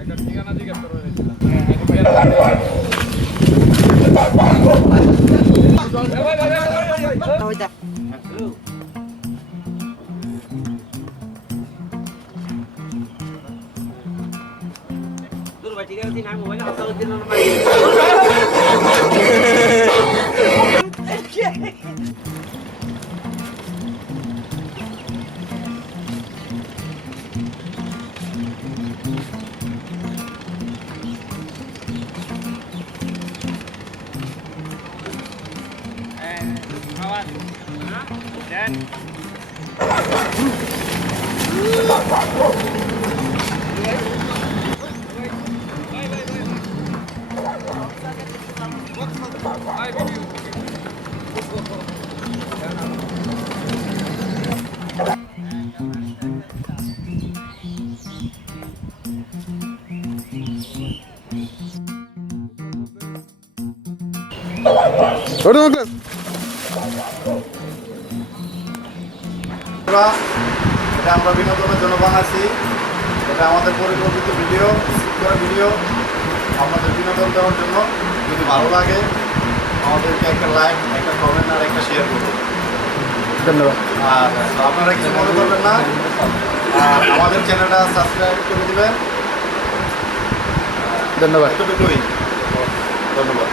একটা ঠিকানা জিজ্ঞেস করবো ঠিক আছে না মোবাইলে হাত দিন না Dan. এটা আমরা বিনোদনের জন্য বানাচ্ছি। এটা আমাদের পরিকল্পিত ভিডিও, ভিডিও আপনাদের বিনোদন দেওয়ার জন্য। যদি ভালো লাগে আমাদেরকে একটা লাইক, একটা কমেন্ট আর একটা শেয়ার করবেন। ধন্যবাদ। আর আপনারা কিছু মনে করবেন না, আর আমাদের চ্যানেলটা সাবস্ক্রাইব করে দেবেন। ধন্যবাদ। এতটুকুই। ধন্যবাদ।